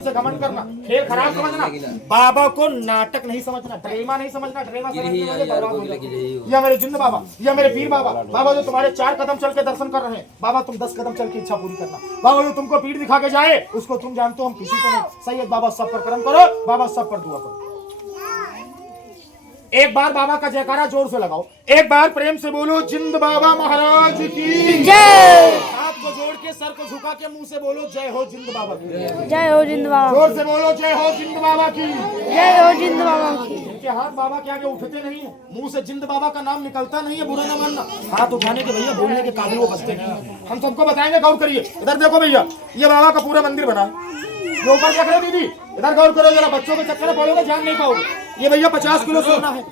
से घमंड करना, खेल खराब समझना, बाबा को नाटक नहीं समझना, ड्रामा नहीं समझना, ड्रामा समझने वाले बर्बाद हो जाएंगे। ये मेरे जिंद बाबा, ये मेरे पीर बाबा, बाबा जो तुम्हारे 4 कदम चल के दर्शन कर रहे हैं, बाबा तुम 10 कदम चल के इच्छा पूरी करना। बाबा जो तुमको पीठ दिखा के जाए उसको तुम जानते हो, हम किसी को नहीं। सैयद बाबा सब पर करम करो, बाबा सब पर दुआ करो। एक बार बाबा का जयकारा जोर से लगाओ, एक बार प्रेम से बोलो जिंद बाबा महाराज की जय। हाथ को जोड़ के सर को झुका के मुंह से बोलो जय हो जिंद बाबा की, जय हो जिंद बाबा। जोर से बोलो जय हो जिंद बाबा की, जय हो जिंद बाबा की। इनके हाथ बाबा के आगे उठते नहीं है, मुंह से जिंद बाबा का नाम निकलता नहीं है, बुरा न मानना। हाथ उठाने के भैया बोलने के काबिल वो बचते नहीं। हम सबको बताएंगे, गौर करिए। इधर देखो भैया, ये बाबा का पूरा मंदिर बना है। ये ऊपर देख रहे दीदी, इधर गौर करो जरा, बच्चों के चक्कर में पड़ोगे जान नहीं पाओगे। ये भैया 50 किलो सोना है,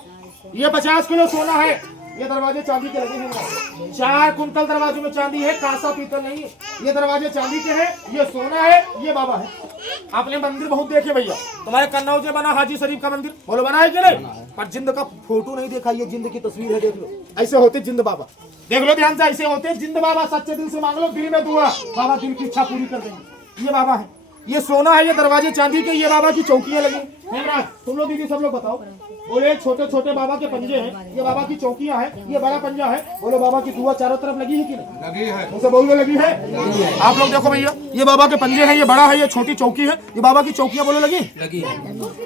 ये 50 किलो सोना है। ये दरवाजे चांदी के लगे हैं, 4 कुंटल दरवाजे में चांदी है, कांसा पीतल नहीं है। ये दरवाजे चांदी के हैं, ये सोना है, ये बाबा है। आपने मंदिर बहुत देखे भैया, तुम्हारे कन्नौज में बना हाजी शरीफ का मंदिर, बोलो बना है कि नहीं? पर जिंद का फोटो नहीं देखा, ये जिंद की तस्वीर है, देख लो। ऐसे होते जिंद बाबा, देख लो ध्यान से, ऐसे होते जिंद बाबा। सच्चे दिल से मांग लो, दिल में दुआ, बाबा दिल की इच्छा पूरी कर देंगे। ये बाबा है, ये सोना है, ये दरवाजे चांदी के, ये बाबा की चौकियां लगी। तुम लोग दीदी सब लोग बताओ, बोले छोटे छोटे बाबा के पंजे हैं, ये बाबा की चौकियां हैं, ये बड़ा पंजा है। बोलो बाबा की दुआ चारों तरफ लगी है कि नहीं? लगी है। मुझसे बोल दो लगी है। आप लोग देखो भैया, ये बाबा के पंजे हैं, ये बड़ा है, ये छोटी चौकी है, ये बाबा की चौकियां, बोलो लगी लगी है।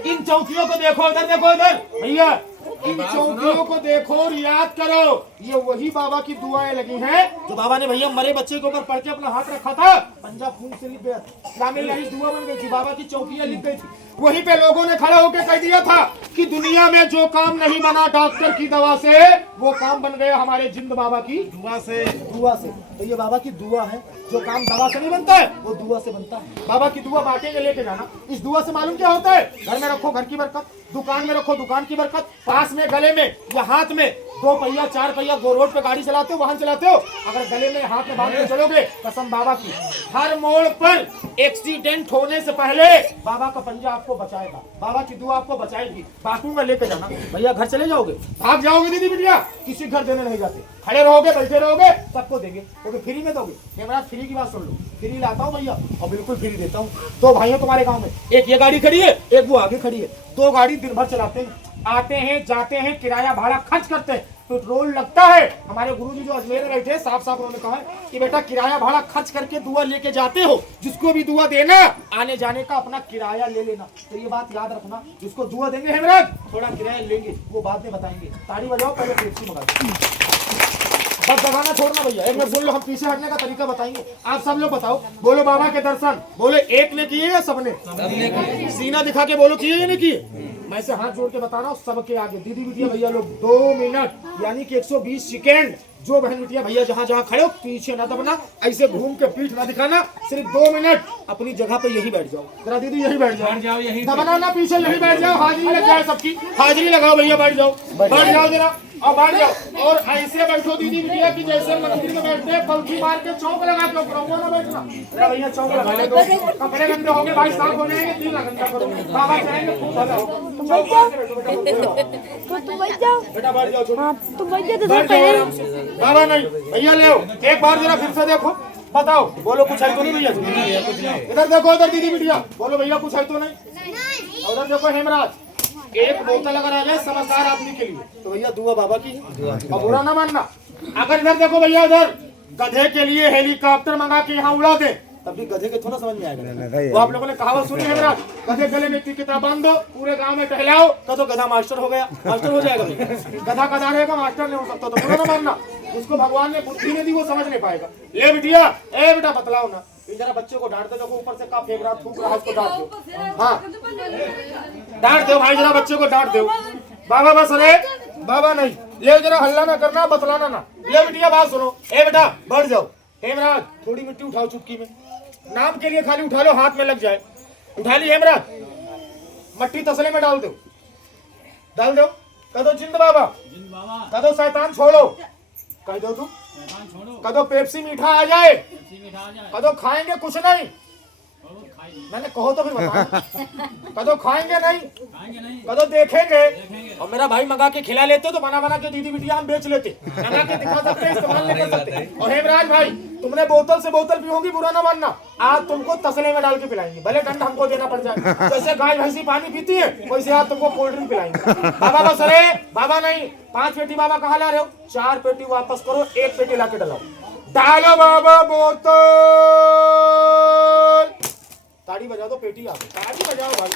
इन चौकियों को देखो, इधर देखो, इधर भैया, इन चौकियों को देखो और याद करो, ये वही बाबा की दुआएं लगी हैं जो बाबा ने भैया मरे बच्चे के ऊपर पड़ के अपना हाथ रखा था, पंजा खून से लिख गया था, इस्लामी दुआ बन गई थी, बाबा की चौकियां लिख गई थी। वहीं पे लोगों ने खड़ा होकर कह दिया था कि दुनिया में जो काम नहीं बना डॉक्टर की दवा से, वो काम बन गया हमारे जिंद बाबा की दुआ से। दुआ से, तो ये बाबा की दुआ है, जो काम दवा से नहीं बनता है वो दुआ से बनता है। बाबा की दुआ बांटेंगे, लेके जाना। इस दुआ से मालूम क्या होता है? घर में रखो घर की बरकत, दुकान में रखो दुकान की बरकत, पास में गले में या हाथ में 2 पहिया 4 पहिया रोड पे गाड़ी चलाते हो, वाहन चलाते हो, अगर गले में हाथ में बांध के चलोगे, कसम बाबा की, हर मोड़ पर एक्सीडेंट होने से पहले बाबा का पंजा आपको बचाएगा, बाबा की दुआ आपको बचाएगी। बांटूंगा, लेके जाना भैया। घर चले जाओगे, भाग जाओगे दीदी बिटिया, किसी घर देने नहीं जाते, खड़े रहोगे बैठे रहोगे, सबको देंगे, क्योंकि फ्री में दोगे। मेरा फ्री की बात सुन लो, फ्री लाता हूँ भैया और बिल्कुल फ्री देता हूँ। 2 भाइयों तुम्हारे गाँव में, एक ये गाड़ी खड़ी है, एक वो आगे खड़ी है, 2 गाड़ी दिन भर चलाते हैं, आते हैं जाते हैं, किराया भाड़ा खर्च करते हैं, पेट्रोल लगता है। हमारे गुरुजी जो अजमेर में बैठे, साफ साफ उन्होंने कहा है कि बेटा किराया भाड़ा खर्च करके दुआ लेके जाते हो, जिसको भी दुआ देना आने जाने का अपना किराया ले लेना। तो ये बात याद रखना, जिसको दुआ देंगे हेमराज थोड़ा किराया लेंगे, वो बाद में बताएंगे। ताड़ी बजाओ, पहले पेप्सी मंगा दो, बस दबाना छोड़ना भैया। एक मिनट बोल लो, हम पीछे हटने का तरीका बताएंगे। आप सब लोग बताओ, बोलो बाबा के दर्शन, बोले एक ने किए या सबने? सीना दिखा के बोलो किए या नहीं किए? मैं से हाथ जोड़ के बता रहा हूँ सबके आगे, दीदी बिटिया भैया लोग 2 मिनट यानी कि 120 सेकेंड, जो बहन बिटिया भैया जहाँ जहाँ खड़े हो पीछे ना दबना, ऐसे घूम के पीठ ना दिखाना, सिर्फ 2 मिनट अपनी जगह पे यही बैठ जाओ। जरा दीदी यही बैठ जाओ, यही दबना ना, पीछे यही बैठ जाओ, हाजिरी लग जाए सबकी, हाजिरी लगाओ भैया, बैठ जाओ, बैठ जाओ जरा और बैठ जाओ। और ऐसे बैठो दीदी बिटिया की जैसे मंदिर में बैठते हैं, पलथी मार के चौक लगा के ऊपर ना बैठना। भैया चौक लगा ले दो, कपड़े गंदे हो गए, भाई साफ हो जाएंगे, 3 घंटा करो, बाबा चाहेंगे खूब भला हो। तुम बैठ जाओ, बेटा बैठ जाओ, तुम बैठ जाओ। बाबा नहीं भैया ले आओ, एक बार जरा फिर से देखो, बताओ, बोलो कुछ है तो नहीं भैया? इधर देखो, इधर दीदी बिटिया, बोलो भैया कुछ है तो नहीं? उधर देखो हेमराज, एक बोतल अगर आ जाए समझदार आदमी के लिए तो भैया दुआ बाबा की और बुरा ना मानना। अगर इधर देखो भैया, इधर गधे के लिए हेलीकॉप्टर मंगा के यहाँ उड़ा दे, तब भी गधे के थोड़ा समझ में आएगा। वो आप लोगों ने कहावत सुनी है मेरा, गधे गले में इतनी किताब बांध दो, पूरे गांव में टहलाओ, तो गधा मास्टर हो गया, मास्टर हो जाएगा। गधा गधा रहेगा, मास्टर नहीं हो सकता, तो बुरा ना मानना। उसको भगवान ने बुद्धि नहीं दी, वो समझ नहीं पाएगा। ले बिटिया, ए बेटा बतलाओ ना, जरा बच्चे को डांट दो, देखो ऊपर से का फेंक रहा, थूक रहा, उसको डांट दो। हाँ डांट दो भाई, जरा बच्चे को डांट दो। बाबा बस रे, बाबा नहीं, ले जरा हल्ला ना करना, बतलाना ना। ले बिटिया बात सुनो, ए बेटा बढ़ जाओ, हेमराज थोड़ी मिट्टी उठाओ चुटकी में, नाम के लिए खाली उठा लो, हाथ में लग जाए। उठा ली हेमराज, मट्टी तसले में डाल दो, डाल दो, कह दो जिंद बाबा, कह दो शैतान छोड़ो, कह दो तुम, कह दो पेप्सी मीठा आ जाए, कह दो खाएंगे कुछ नहीं, मैंने कहो तो फिर बताओ, कदो खाएंगे नहीं, कदो देखेंगे। और मेरा भाई मंगा के खिला लेते तो बना बना के दीदी बिटिया हम बेच लेते, मंगा के दिखा सकते, इस्तेमाल नहीं कर सकते। और हेमराज भाई तुमने बोतल से बोतल पियोगी, बुरा ना मानना। आज तुमको तसले में डाल के पिलाएंगे, भले दंड हमको देना पड़ जाए। जैसे गाय भैंसी पानी पीती है, वैसे आज तुमको कोल्ड ड्रिंक पिलाएंगे। बाबा बस, अरे बाबा नहीं, 5 पेटी बाबा कहाँ ला रहे हो? 4 पेटी वापस करो, 1 पेटी ला के डालो। डालो बाबा बोतल। ताड़ी बजा दो, पेटी आ गई। ताड़ी बजाओ भाई,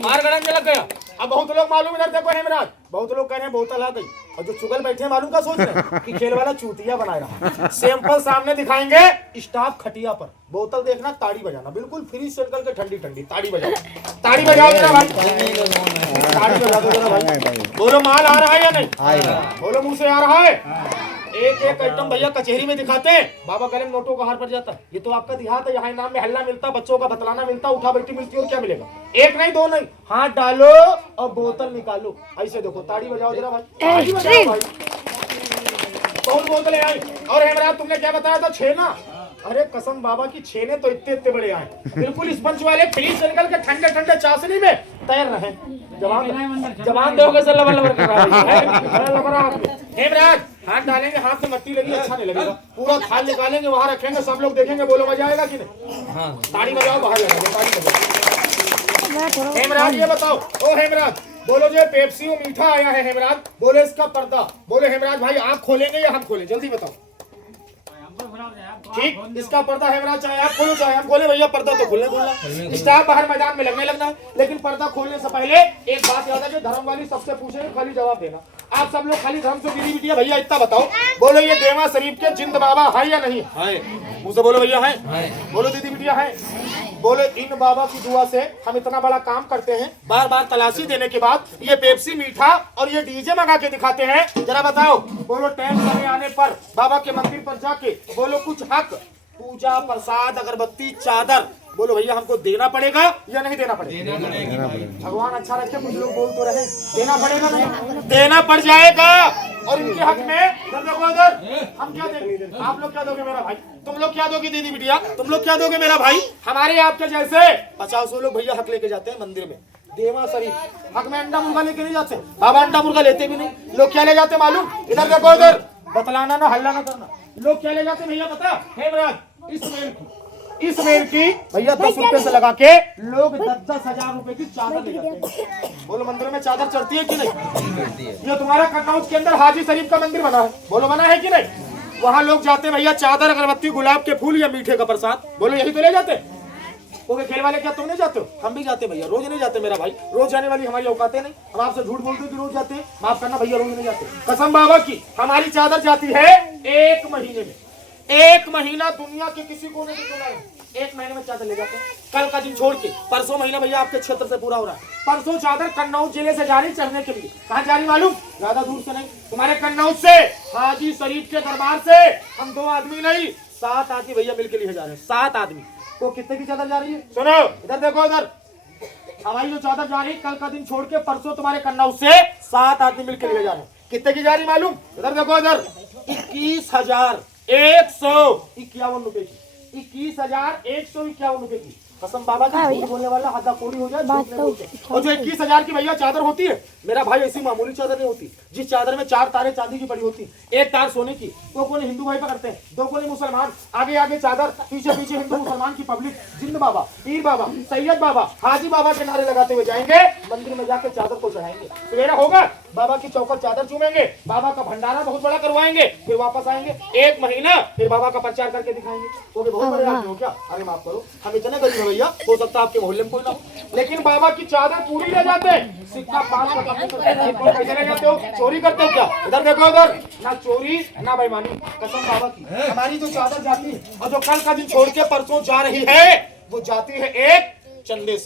मार गड़न लग गया। अब बहुत लोग मालूम, इधर देखो हेमराज, बहुत लोग कह रहे हैं बोतल आ गई, और जो चुगल बैठे हैं मालूम क्या सोच रहे हैं कि खेल वाला चूतिया बना रहा। सैंपल सामने दिखाएंगे, स्टाफ खटिया पर, बोतल देखना, ताड़ी बजाना, बिल्कुल फ्री से निकल के ठंडी ठंडी ताड़ी बजाओ। ताड़ी बजाओ मेरा भाई, ताड़ी बजा दो मेरा भाई। बोलो माल आ रहा है या नहीं? बोलो मुंह से आ रहा है? एक एक आइटम भैया कचहरी में दिखाते हैं, बाबा कह नोटों का हार पड़ जाता है। ये तो आपका देहात है, यहाँ इनाम में हल्ला मिलता, बच्चों का बतलाना मिलता, उठा बैठी मिलती, और क्या मिलेगा? 1 नहीं 2 नहीं, हाथ डालो और बोतल निकालो। ऐसे देखो, ताड़ी बजाओ जरा भाई, ताड़ी बजाओ भाई। कौन बोतलें आई? और हेमराज तुमने क्या बताया था? छेना। अरे कसम बाबा की, छेने तो इतने इतने बड़े आए, बिल्कुल स्पंज वाले, फ्रीज से निकल के ठंडे ठंडे चाशनी में तैर रहे। जवान दोगे सर, लबर लबर कर रहा है हेमराज। हाथ डालेंगे, हाथ में मट्टी लगी, अच्छा नहीं लगेगा। पूरा थाल निकालेंगे, वहां रखेंगे, सब लोग देखेंगे, बोलो मजा आएगा कि नहीं? ताड़ी बजाओ, बाहर लगा दो, ताड़ी बजाओ। हेमराज ये बताओ, ओ हेमराज बोलो, जो पेप्सी वो मीठा आया है हेमराज, बोले इसका पर्दा। बोले हेमराज भाई, आप खोलेंगे या हम खोलें? जल्दी बताओ। ठीक, इसका पर्दा हेमराज, चाहे आप खोलो चाहे हम खोले, भैया पर्दा तो खुलना। स्टाफ बाहर मैदान में लगना, लेकिन पर्दा खोलने से पहले एक बात याद है, जो धर्म वाली सबसे पूछे, खाली जवाब देना। आप सब लोग खाली धर्म से दीदी बिटिया, भैया इतना बताओ, बोलो ये देवा शरीफ के जिंद बाबा है या नहीं है? मुझसे बोलो भैया है। बोलो दीदी बिटिया है। बोले इन बाबा की दुआ से हम इतना बड़ा काम करते हैं, बार बार तलाशी देने के बाद ये पेप्सी मीठा और ये डीजे मंगा के दिखाते हैं। जरा बताओ, बोलो टाइम समय आने पर बाबा के मंदिर पर जाके, बोलो कुछ हक, पूजा प्रसाद अगरबत्ती चादर, बोलो भैया हमको देना पड़ेगा या नहीं देना पड़ेगा? भगवान अच्छा रखे, कुछ लोग बोल तो रहे देना पड़ेगा, नहीं देना पड़ जाएगा। और इनके हक में हम क्या देंगे? आप लोग क्या दोगे मेरा भाई? तुम लोग क्या दोगे दीदी बिटिया? तुम लोग क्या दोगे मेरा भाई? हमारे आपके जैसे 50 लोग भैया हक लेके जाते हैं मंदिर में, देवा शरीफ। हक में अंडा मुर्गा लेके नहीं जाते, बाबा अंडा मुर्गा लेते भी नहीं। लोग क्या ले जाते मालूम? इधर देखो, इधर बतलाना ना, हल्ला ना करना। लोग क्या ले जाते भैया पता? हेमराज इस मेल की भैया 10 रुपए से लगा के लोग 10-10 हजार रुपए की चादर ले जाते हैं। बोलो मंदिर में चादर चढ़ती है कि नहीं? ये तुम्हारा कन्नौज के अंदर हाजी शरीफ का मंदिर बना है, बोलो बना है कि नहीं? वहाँ लोग जाते हैं भैया, चादर अगरबत्ती गुलाब के फूल या मीठे का प्रसाद, बोलो यही तो ले जाते हैं। खेल वाले क्या तुम नहीं जाते हो? हम भी जाते भैया, रोज नहीं जाते मेरा भाई, रोज जाने वाली हमारी औकातें नहीं। हम आपसे झूठ बोलते कि रोज जाते हैं, माफ करना भैया, रोज नहीं जाते। कसम बाबा की, हमारी चादर जाती है 1 महीने में। 1 महीना दुनिया के किसी कोने से चला है, 1 महीने में चादर ले जाते हैं। कल का दिन छोड़ के परसों महीना भैया आपके क्षेत्र से पूरा हो रहा है। परसों चादर कन्नौज जिले से जा रही चढ़ने के लिए। कहाँ जा रही मालूम? ज्यादा दूर से नहीं, तुम्हारे कन्नौज से, हाजी शरीफ के दरबार से। हम 2 आदमी नहीं, 7 आदमी भैया मिलकर लिए जा रहे हैं। 7 आदमी को कितने की चादर जा रही है? सुनो इधर देखो, इधर हमारी जो चादर जा रही है, कल का दिन छोड़ के परसों तुम्हारे कन्नौज से 7 आदमी मिलकर लिए जा रहे हैं। कितने की जा रही मालूम? इधर देखो, इधर 21,151 रुपए की। 21,151 रुपए की। कसम बाबा की, बोलने वाला आधा कोड़ी हो जाए। और जो 21,000 की भैया चादर होती है मेरा भाई, ऐसी मामूली चादर नहीं होती। जिस चादर में 4 तारे चांदी की पड़ी होती, 1 तार सोने की। 2 कोने हिंदू भाई पकड़ते हैं, 2 कोने मुसलमान, आगे आगे चादर, पीछे पीछे हिंदू मुसलमान की पब्लिक। जिंद बाबा, पीर बाबा, सैयद बाबा, हाजी बाबा के नारे लगाते हुए जाएंगे मंदिर में, जाकर चादर को चढ़ाएंगे। सवेरा होगा, बाबा की चौखट चादर चूमेंगे, बाबा का भंडारा बहुत बड़ा करवाएंगे, फिर वापस आएंगे 1 महीना, फिर बाबा का प्रचार करके दिखाएंगे। तो बहुत बड़े आदमी हो क्या? अरे माफ करो, हम इतने गरीब भैया, हो सकता है आपके मोहल्ले में कोई ना हो, लेकिन बाबा की चादर पूरी ले जाते हैं। सिक्का 5 का कैसे ले जाते हो? चोरी करते हो क्या? इधर देखो, इधर ना चोरी ना बेईमानी। कसम बाबा की, हमारी जो चादर जाती है, और जो कल का दिन छोड़ के परसों जा रही है, वो जाती है एक चंदे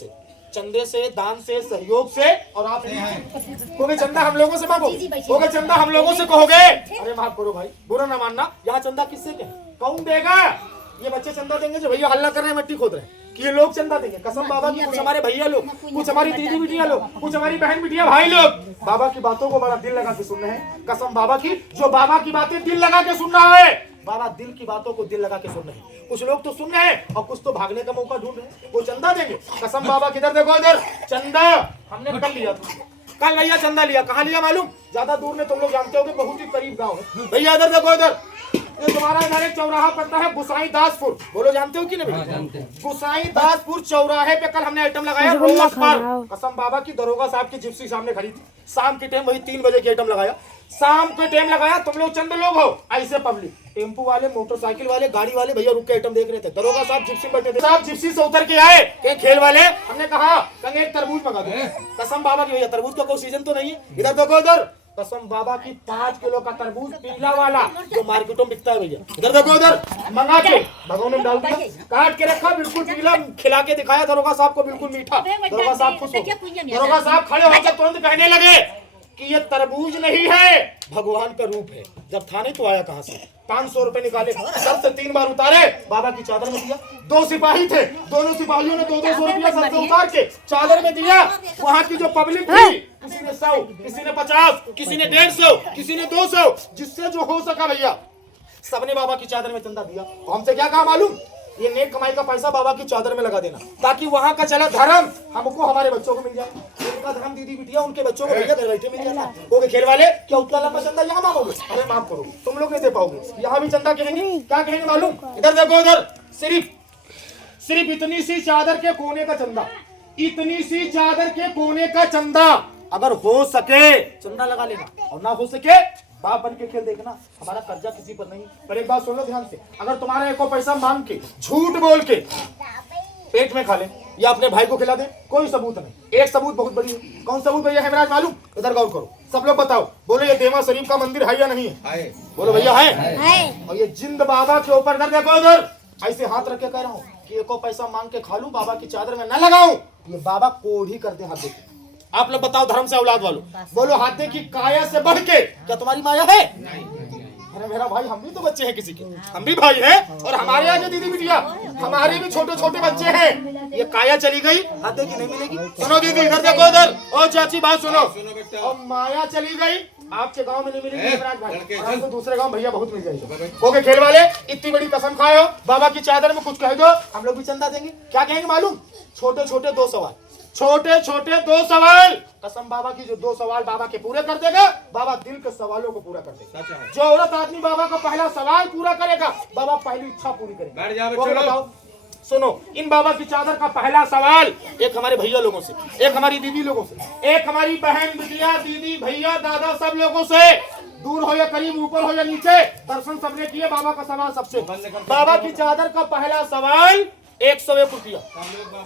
से, दान से, सहयोग से। और आप कहोगे चंदा हम लोगों से मांगोगे, कहोगे चंदा हम लोगों से कहोगे, अरे माफ करो भाई, बुरा ना मानना, यहाँ चंदा किससे क्या कौन देगा? ये बच्चे चंदा देंगे जो भैया हल्ला कर रहे हैं, मिट्टी खोद रहे हैं, कि ये लोग चंदा देंगे। कसम बाबा की, कुछ हमारे भैया लोग, कुछ हमारी दीदी बिटिया लोग, कुछ हमारी बहन बिटिया भाई लोग बाबा की बातों को बड़ा दिल लगा के सुन रहे हैं। कसम बाबा की, जो बाबा की बातें दिल लगा के सुन रहा है, बाबा दिल की बातों को दिल लगा के सुन रहे हैं। कुछ लोग तो सुन रहे हैं और कुछ तो भागने का मौका ढूंढ रहे हैं, वो चंदा देंगे। कसम बाबा किधर देखो, इधर चंदा हमने कल लिया था, कल भैया चंदा लिया। कहाँ लिया मालूम? ज्यादा दूर में, तुम लोग जानते होगे, बहुत ही करीब गाँव है भैया। इधर देखो, इधर ये तुम्हारा इधर एक चौराहा पड़ता है गुसाई दासपुर, बोलो जानते हो कि नहीं? जानते हैं। गुसाई दासपुर चौराहे पे कल हमने आइटम लगाया रसगुल्ला रोज पर। खाना। कसम बाबा की दरोगा साहब की जिप्सी सामने खड़ी थी, शाम के टाइम वही 3 बजे की आइटम लगाया, शाम के टाइम लगाया। तुम लोग चंद लोग हो, ऐसे पब्लिक, टेम्पो वाले, मोटरसाइकिल वाले, गाड़ी वाले भैया रुक के आइटम देख रहे थे। दरोगा साहब जिप्सी बैठे थे, साहब जिप्सी से उतर के आए के खेल वाले, हमने कहा कहीं एक तरबूज मंगा दो। कसम बाबा की भैया तरबूज का कोई सीजन तो नहीं है, इधर देखो इधर, कसम बाबा की 5 किलो का तरबूज पीला वाला जो मार्केटों में बिकता है भैया, इधर देखो इधर, मंगा के भगोने में डाल दिया, काट के रखा, बिल्कुल पीला, खिला के दिखाया दरोगा साहब को, बिल्कुल मीठा। दरोगा साहब खुश हो, दरोगा साहब खड़े होकर तुरंत कहने लगे कि ये तरबूज नहीं है, भगवान का रूप है। जब थाने तो आया कहां से, 500 रुपए निकाले, सर से 3 बार उतारे, बाबा की चादर में दिया। 2 सिपाही थे, दोनों सिपाहियों ने 200 रुपया सर से उतार के चादर में दिया। वहां की जो पब्लिक थी, किसी ने 100, किसी ने 50, किसी ने 150, किसी ने 200, जिससे जो हो सका भैया सबने बाबा की चादर में चंदा दिया। हमसे क्या कहा मालूम, ये नेक कमाई का पैसा बाबा की चादर में लगा देना, ताकि वहां का चला धर्म हमको हमारे बच्चों को मिल जाए, उनका धर्म दीदी बिटिया उनके बच्चों को भैया घर बैठे मिल जाए। वो खेल वाले क्या उतना लंबा चंदा यहाँ मांगोगे, अरे माफ करो तुम लोग नहीं दे पाओगे, यहाँ भी चंदा कहेंगे, क्या कहेंगे मालूम, इधर देखो इधर, सिर्फ इतनी सी चादर के कोने का चंदा, इतनी सी चादर के कोने का चंदा, अगर हो सके चंदा लगा लेना, और ना हो सके बाप बन के खेल देखना, हमारा कर्जा किसी पर नहीं। पर एक बात सुन लो ध्यान से, अगर तुम्हारा एको पैसा मांग के, झूठ बोल के पेट में खा ले या अपने भाई को खिला दे, कोई सबूत नहीं। एक सबूत बहुत बड़ी है, कौन सबूत भैया हेमराज मालूम, इधर गौर करो, सब लोग बताओ, बोलो ये देवा शरीफ का मंदिर है या नहीं है, बोलो भैया है। और ये जिंद बाबा के ऊपर इधर देखो, इधर ऐसे हाथ रख के कह रहा हूँ कि एको पैसा मांग के खा लूं, बाबा की चादर में न लगाऊं, ये बाबा कोढ़ी कर दे हाथ देखे। आप लोग बताओ धर्म से औलाद वालों, बोलो हाथे की काया से बढ़ के क्या तुम्हारी माया है? अरे मेरा भाई, हम भी तो बच्चे हैं किसी के, हम भी भाई हैं, और हमारे आगे दीदी बिटिया, हमारे भी छोटे छोटे बच्चे हैं। ये काया चली गई, हाथे की नहीं मिलेगी। सुनो दीदी इधर देखो, इधर ओ चाची बात सुनो, और माया चली गई, आपके गांव में नहीं मिलेगी हेमराज भाई, और हमको दूसरे गांव भैया बहुत मिल जाएगी। ओके खेल वाले, इतनी बड़ी कसम खाए हो, बाबा की चादर में कुछ कह दो, हम लोग भी चंदा देंगे। क्या कहेंगे मालूम, छोटे छोटे 2 सवाल, छोटे छोटे 2 सवाल, कसम बाबा की जो 2 सवाल बाबा के पूरे कर देगा, बाबा दिल के सवालों को पूरा कर देगा। जो औरत आदमी बाबा का पहला सवाल पूरा करेगा, बाबा पहली इच्छा पूरी करेगा। बताओ सुनो, इन बाबा की चादर का पहला सवाल, एक हमारे भैया लोगों से, एक हमारी दीदी लोगों से, एक हमारी बहन बिटिया दीदी भैया दादा सब लोगों से, दूर हो या करीब, ऊपर हो या नीचे, दर्शन सबने किए, बाबा का सवाल सबसे, बाबा की चादर का पहला सवाल 101 रुपया,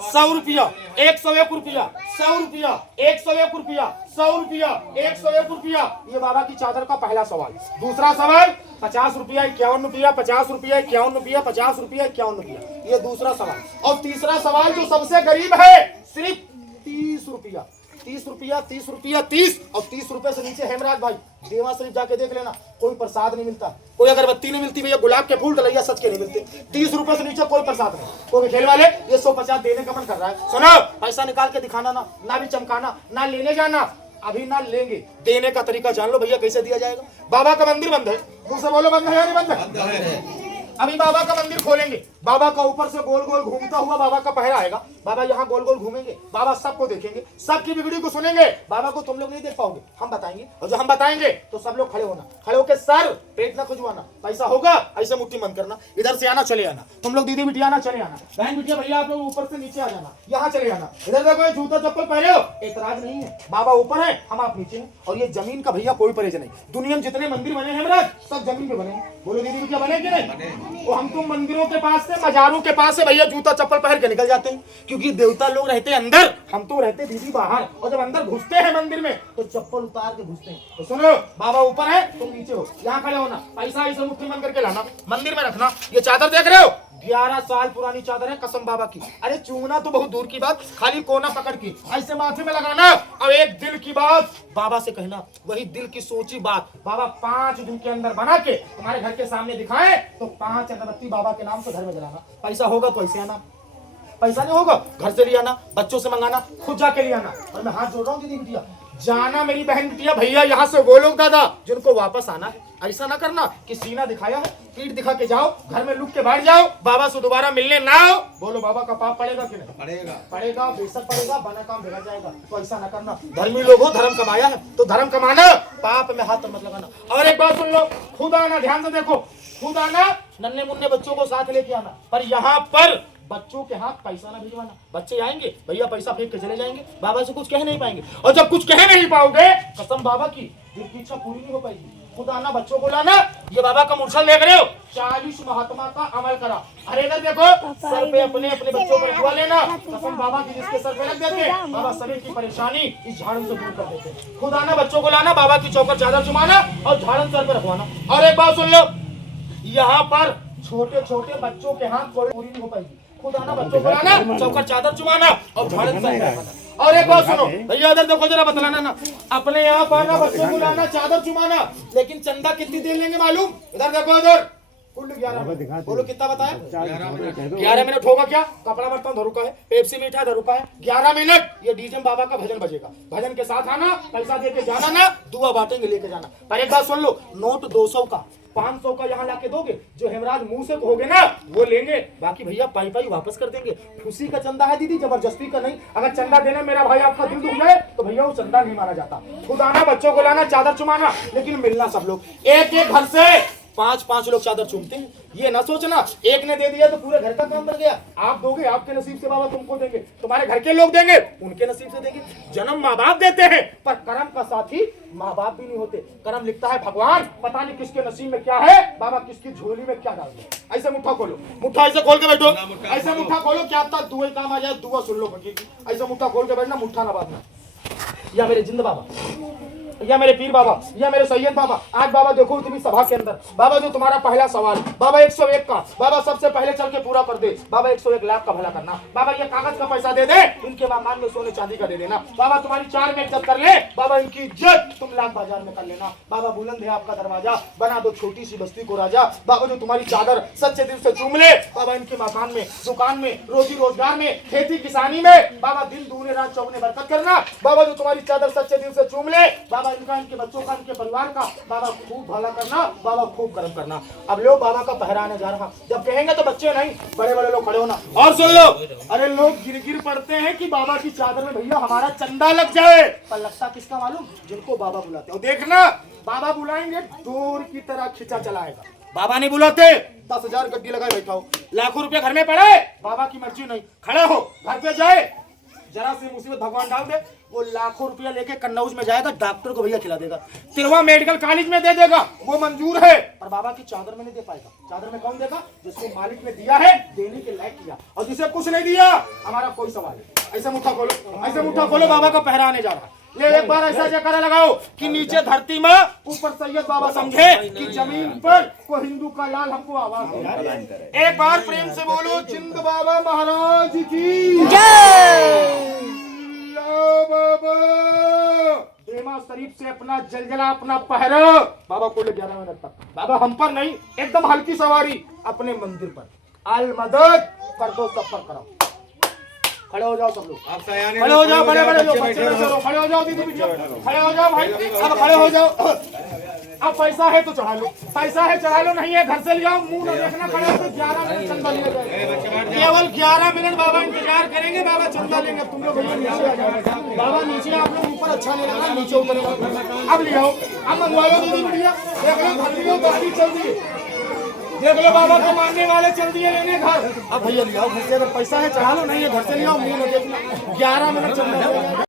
100 रुपया, 101 रुपया, 100 रुपया, 101 रुपया, 100 रुपया, 101 रुपया, ये बाबा की चादर का पहला सवाल। दूसरा सवाल 50 रुपया, 51 रुपया, 50 रुपया, 51 रुपया, 50 रुपया, 51 रुपया, ये दूसरा सवाल। और तीसरा सवाल जो सबसे गरीब है, सिर्फ 30 रुपया, 30 रुपया, 30 रुपया, 30, और 30 रुपए से नीचे हेमराज भाई देवा शरीफ जाके देख लेना, कोई प्रसाद नहीं मिलता, कोई अगरबत्ती नहीं मिलती भैया, गुलाब के फूल डलैया सच के नहीं मिलते। 30 रुपए से नीचे कोई प्रसाद नहीं। कोई खेल वाले ये 150 देने का मन कर रहा है, सुनो पैसा निकाल के दिखाना ना भी चमकाना, ना लेने जाना, अभी ना लेंगे, देने का तरीका जान लो भैया कैसे दिया जाएगा। बाबा का मंदिर बंद है, मुंह से बोलो बंद है या नहीं बंद है? अभी बाबा का मंदिर खोलेंगे, बाबा का ऊपर से गोल गोल घूमता हुआ बाबा का पहरा आएगा, बाबा यहाँ गोल गोल घूमेंगे, बाबा सबको देखेंगे, सबकी बिगड़ी को सुनेंगे, बाबा को तुम लोग नहीं देख पाओगे, हम बताएंगे, और जब हम बताएंगे तो सब लोग खड़े होना, खड़े होकर सर पेट ना खुजवाना, पैसा होगा ऐसे मुट्ठी बंद करना, इधर से आना चले आना, तुम लोग दीदी बिटिया आना चले आना, बहन बिटिया भैया आप लोग ऊपर से नीचे आ जाना, यहाँ चले आना, इधर देखो जूता चप्पल पहने हो, एतराज नहीं है, बाबा ऊपर है हम आप नीचे हैं, और ये जमीन का भैया कोई परहेज नहीं, दुनिया में जितने मंदिर बने हैं महाराज सब जमीन पे बने, बोलो दीदी बिटिया बने कि नहीं? वो हम तुम मंदिरों के पास से, मजारों के पास से भैया जूता चप्पल पहन के निकल जाते हैं, क्योंकि देवता लोग रहते हैं अंदर, हम तो रहते दीदी बाहर, और जब अंदर घुसते हैं मंदिर में तो चप्पल उतार के घुसते हैं। तो सुनो बाबा ऊपर है तुम नीचे हो, यहाँ खड़े होना, पैसा ऐसे मुट्ठी बंद करके लाना, मंदिर में रखना। ये चादर देख रहे हो 11 साल पुरानी चादर है कसम बाबा की, अरे चूना तो बहुत दूर की बात, खाली कोना पकड़ के ऐसे माथे में लगाना, और एक दिल की बात बाबा से कहना, वही दिल की सोची बात बाबा 5 दिन के अंदर बना के तुम्हारे घर के सामने दिखाए, तो 5 अगरबत्ती बाबा के नाम से घर में जलाना, पैसा होगा तो ऐसे आना, पैसा नहीं होगा घर से ले आना, बच्चों से मंगाना, खुद जाके ले आना। और मैं हाथ जोड़ रहा हूँ दीदी बिटिया, जाना मेरी बहन बिटिया भैया यहाँ से वो लोग दादा जिनको वापस आना है, ऐसा ना करना कि सीना दिखाया है पीठ दिखा के जाओ, घर में लुक के बैठ जाओ, बाबा से दोबारा मिलने ना आओ, बोलो बाबा का पाप पड़ेगा कि नहीं? पड़ेगा, पड़ेगा, बेशक पड़ेगा, बना काम बिगड़ जाएगा, तो ऐसा ना करना। धर्मी लोग हो, धर्म कमाया है तो धर्म कमाना, पाप में हाथ मत लगाना। और एक बात सुन लो, खुद आना, ध्यान से देखो, खुद आना, नन्हे मुन्ने बच्चों को साथ लेके आना, पर यहाँ पर बच्चों के हाथ पैसा ना भिजवाना। बच्चे आएंगे भैया पैसा फेंक के चले जाएंगे, बाबा से कुछ कह नहीं पाएंगे, और जब कुछ कह नहीं पाओगे कसम बाबा की दिल की इच्छा पूरी नहीं हो पाएगी। खुद आना, बच्चों को लाना। ये बाबा का मूर्छल देख रहे हो, 40 महात्मा का अमल करा। अरे इधर देखो, सर पे अपने अपने बच्चों पर हुआ लेना, कसम बाबा की जिसके सर पे रख देते बाबा सभी की परेशानी इस झाड़ू से दूर कर देते। खुद आना, बच्चों को लाना, बाबा की चौकर चादर चुमाना और झाड़ू सर पे रखवाना। और एक बात सुन लो, यहाँ पर छोटे छोटे बच्चों के हाथ कोई पूरी नहीं हो पाएगी। खुद आना, बच्चों को लाना, चौकर चादर चुमाना और झाड़ू सर पे रखवाना। और एक बात सुनो भैया, इधर देखो जरा, बतलाना ना, अपने यहाँ पर आना, बच्चों को लाना, चादर चुमाना, लेकिन चंदा कितनी दे लेंगे मालूम? इधर देखो, इधर कुल 11 बोलो कितना बताया? 11 मिनट होगा क्या? कपड़ा बर्तन 10 रुपए है, पेप्सी मीठा 10 रुपए है, 11 मिनट ये डीजे बाबा का भजन बजेगा। भजन के साथ आना, पैसा दे के जाना ना, दुआ बांटेंगे लेके जाना। पर एक बात सुन लो, नोट 200 का 500 का यहाँ लाके दोगे, जो हेमराज मुंह से कहोगे ना वो लेंगे, बाकी भैया पाई पाई वापस कर देंगे। खुशी का चंदा है दीदी, जबरदस्ती का नहीं। अगर चंदा देने मेरा भाई आपका दिल दुख जाए तो भैया वो चंदा नहीं माना जाता। खुद आना, बच्चों को लाना, चादर चुमाना, लेकिन मिलना सब लोग। एक एक घर से 5-5 लोग चादर चूमते हैं। ये ना सोचना एक ने दे दिया तो पूरे घर का काम बन गया। आप दोगे, आपके नसीब से बाबा तुमको देंगे, तुम्हारे घर के लोग देंगे, उनके नसीब से देंगे। जन्म माँ बाप देते हैं, पर कर्म का साथी माँ बाप भी नहीं होते। कर्म लिखता है भगवान, पता नहीं किसके नसीब में क्या है, बाबा किसकी झोली में क्या डाल दे। ऐसे मुट्ठा खोलो, मुट्ठा ऐसे खोल के बैठो, ऐसे मुट्ठा खोलो, क्या पता दुआ काम आ जाए। दुआ सुन लो फकीर की, ऐसे मुट्ठा खोल के बैठना, मुट्ठा ना बांधना। या मेरे जिंद बाबा, या मेरे पीर बाबा, या मेरे सैयद बाबा, आज बाबा देखो तुम्हें सभा के अंदर, बाबा जो तुम्हारा पहला सवाल, बाबा 101 का, बाबा सबसे पहले चल के पूरा कर दे। बाबा 101 लाख का भला करना, बाबा ये कागज का पैसा दे दे, इनके मकान में सोने चांदी का दे देना। बाबा तुम्हारी 4 में इज्जत कर ले, बाबा इनकी इज्जत तुम लाख बाजार में कर लेना। बाबा बुलंद है आपका दरवाजा, बना दो छोटी सी बस्ती को राजा। बाबा जो तुम्हारी चादर सच्चे दिल से चूम ले, बाबा इनके मकान में, दुकान में, रोजी रोजगार में, खेती किसानी में, बाबा दिन दूने रात चौगुने बरकत करना। बाबा जो तुम्हारी चादर सच्चे दिल से चूम ले, बाबा इनका, इनके बच्चों का, इनके परिवार का, बाबा खूब भला करना, बाबा खूब कर्म करना। अब लो बाबा का पहरा आने जा रहा, जब कहेंगे तो बच्चे नहीं बड़े बड़े लोग खड़े होना। और सुन लो, अरे लोग गिर गिर पड़ते हैं कि बाबा की चादर में भैया हमारा चंदा लग जाए, पर लगता किसका मालूम? जिनको बाबा बुलाते हो। देखना बाबा बुलाएंगे डोर की तरह खिंचा चलाएगा, बाबा नहीं बुलाते 10,000 गड्डी लगाए बैठा हो, लाखों रुपए घर में पड़े, बाबा की मर्जी नहीं, खड़ा हो, घर पे जाए, जरा सी मुसीबत भगवान डाल दे, वो लाखों रुपया लेके कन्नौज में जाएगा, डॉक्टर को भैया खिला देगा, तिरवा मेडिकल कॉलेज में दे देगा, वो मंजूर है, पर बाबा की चादर में नहीं दे पाएगा। चादर में कौन देगा? जिसको मालिक ने दिया है, देने के लायक किया, और जिसे कुछ नहीं दिया, हमारा कोई सवाल है। ऐसे मुट्ठा खोलो, ऐसे मुट्ठा खोलो, बाबा का पहरा आने जा रहा है। ले एक बार ऐसा जयकारा लगाओ कि नीचे धरती में, ऊपर सैयद बाबा समझे कि जमीन पर को हिंदू का लाल हमको आवाज दे। एक बार प्रेम से बोलो, जिंद बाबा महाराज की जय। बाबा देमा शरीफ से अपना जलजला, अपना पहरा बाबा को ले 11 मिनट तक। बाबा हम पर नहीं, एकदम हल्की सवारी अपने मंदिर पर। आल मदद कर दो, सब पर कराओ। खड़े हो जाओ सब लोग, खड़े हो जाओ, बड़े बड़े लोग, खड़े हो जाओ दीदी, खड़े हो जाओ भाई, अब खड़े हो जाओ। अब पैसा है तो चढ़ा लो, पैसा है चढ़ा लो, नहीं है घर से ले जाओ, मुंह न देखना। खड़े हो तो 11 मिनट चंदा लिया जाएगा, केवल 11 मिनट बाबा इंतजार करेंगे, बाबा चंदा लेंगे। तुम लोग भैया नीचे आ जाओ, बाबा नीचे, आप लोग ऊपर अच्छा नहीं लग रहा, नीचे उतरेगा। अब ले आओ, अब मंगवाओ दीदी बढ़िया, देख लो घर लियो, गाड़ी चल दी, देख लो बाबा को मानने वाले चल दिए लेने घर। अब भैया ले आओ घर से, अगर पैसा है चढ़ा लो, नहीं है घर से ले आओ, मुंह न देखना। 11 मिनट चल रहा है।